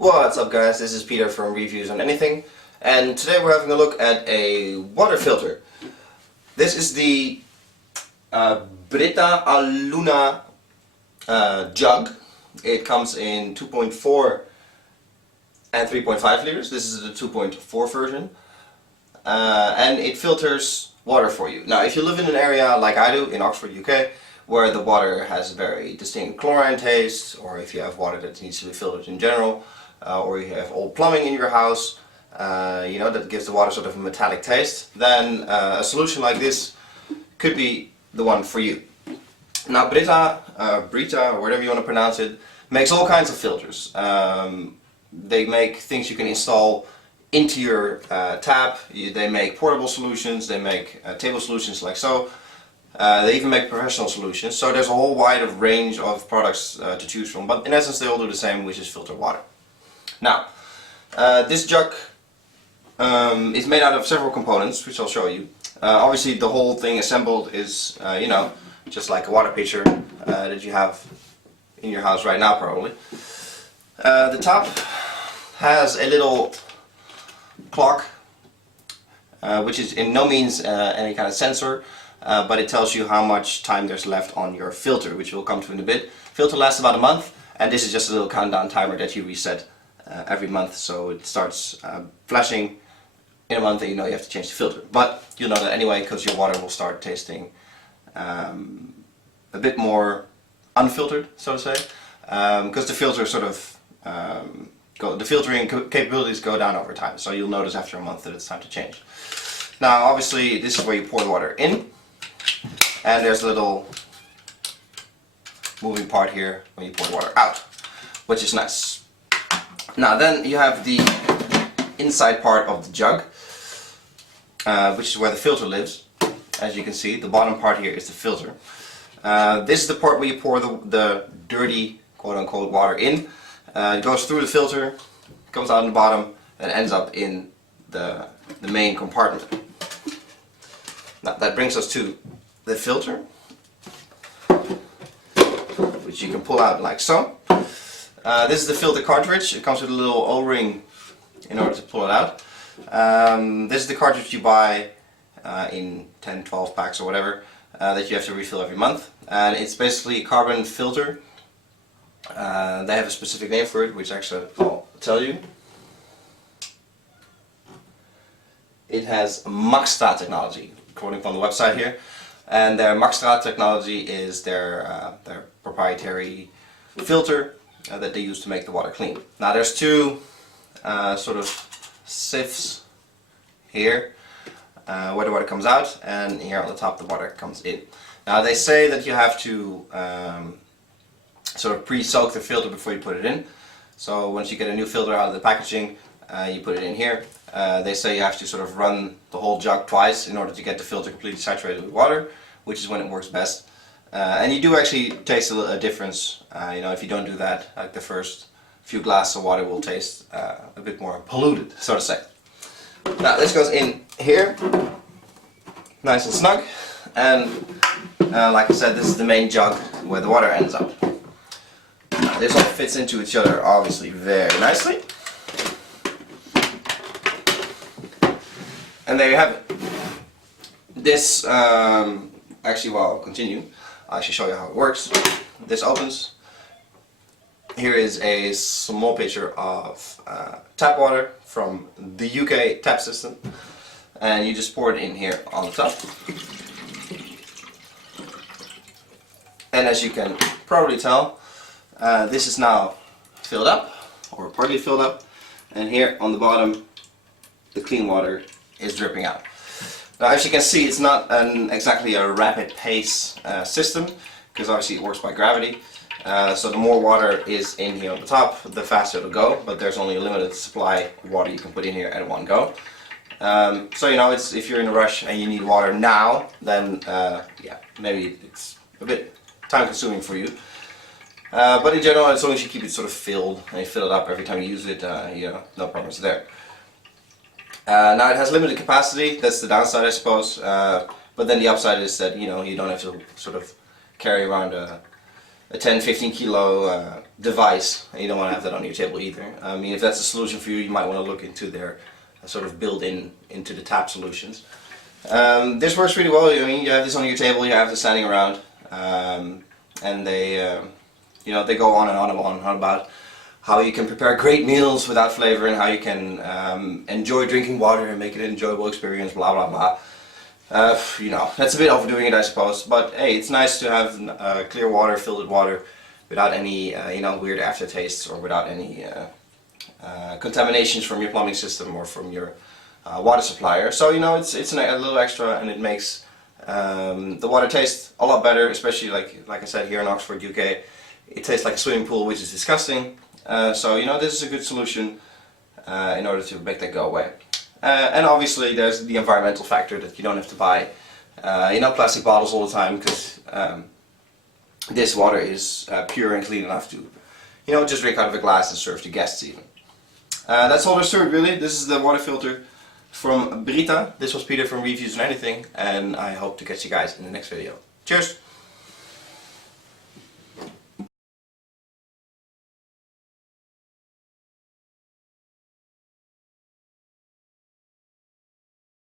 What's up guys, this is Peter from Reviews on Anything, and today we're having a look at a water filter. This is the Brita Aluna jug. It comes in 2.4 and 3.5 liters. This is the 2.4 version, and it filters water for you. Now if you live in an area like I do in Oxford, UK, where the water has a very distinct chlorine taste, or if you have water that needs to be filtered in general, or you have old plumbing in your house, that gives the water sort of a metallic taste, then a solution like this could be the one for you. Now Brita, or whatever you want to pronounce it, makes all kinds of filters. They make things you can install into your tap. They make portable solutions, they make table solutions like so. They even make professional solutions, so there's a whole wide range of products to choose from, but in essence they all do the same, which is filter water. Now, this jug is made out of several components, which I'll show you. Obviously the whole thing assembled is, just like a water pitcher that you have in your house right now probably. The top has a little clock, which is in no means any kind of sensor. But it tells you how much time there's left on your filter, which we'll come to in a bit. Filter lasts about a month, and this is just a little countdown timer that you reset every month, so it starts flashing in a month and you know you have to change the filter. But you'll know that anyway, because your water will start tasting a bit more unfiltered, so to say, because the filter sort of the filtering capabilities go down over time, so you'll notice after a month that it's time to change. Now obviously this is where you pour the water in, and there's a little moving part here when you pour the water out, which is nice. Now then you have the inside part of the jug, which is where the filter lives. As you can see, the bottom part here is the filter. This is the part where you pour the dirty, quote-unquote, water in. It goes through the filter, comes out on the bottom, and ends up in the main compartment. Now that brings us to the filter, which you can pull out like so. This is the filter cartridge. It comes with a little O-ring in order to pull it out. This is the cartridge you buy in 10, 12 packs or whatever, that you have to refill every month. And it's basically a carbon filter. They have a specific name for it, which actually I'll tell you. It has Maxtra technology, according from the website here, and their Maxtra technology is their proprietary filter that they use to make the water clean. Now there's two sort of sieves here where the water comes out, and here on the top the water comes in. Now they say that you have to sort of pre-soak the filter before you put it in. So once you get a new filter out of the packaging, you put it in here. They say you have to sort of run the whole jug twice in order to get the filter completely saturated with water, which is when it works best. And you do actually taste a difference. If you don't do that, like the first few glasses of water will taste a bit more polluted, so to say. Now this goes in here, nice and snug, and like I said, this is the main jug where the water ends up. This all fits into each other obviously very nicely. And there you have it. This, actually while I'll continue, I'll actually show you how it works. This opens. Here is a small picture of tap water from the UK tap system. And you just pour it in here on the top. And as you can probably tell, this is now filled up, or partly filled up. And here on the bottom, the clean water is dripping out. Now as you can see, it's not exactly a rapid pace system, because obviously it works by gravity. So the more water is in here on the top, the faster it'll go, but there's only a limited supply of water you can put in here at one go. So if you're in a rush and you need water now, then yeah, maybe it's a bit time consuming for you. But in general, as long as you keep it sort of filled and you fill it up every time you use it, no problems there. Now it has limited capacity, that's the downside I suppose, but then the upside is that you don't have to sort of carry around a a 10-15 kilo device, and you don't want to have that on your table either. I mean, if that's a solution for you, you might want to look into their sort of built-in into the tap solutions. This works really well. I mean, you have this on your table, you have this standing around, and they, you know, they go on and on and on about how you can prepare great meals without flavor, and how you can enjoy drinking water and make it an enjoyable experience, blah blah blah. You know, that's a bit overdoing it, I suppose, but hey, it's nice to have clear water, filtered water, without any you know, weird aftertastes, or without any contaminations from your plumbing system or from your water supplier. So you know, it's a little extra, and it makes the water taste a lot better, especially like I said, here in Oxford, UK, it tastes like a swimming pool, which is disgusting. So you know, this is a good solution in order to make that go away. And obviously there's the environmental factor, that you don't have to buy you know, plastic bottles all the time, because this water is pure and clean enough to, you know, just drink out of a glass and serve to guests even. That's all there's to it, really. This is the water filter from Brita. This was Peter from Reviews on Anything, and I hope to catch you guys in the next video. Cheers!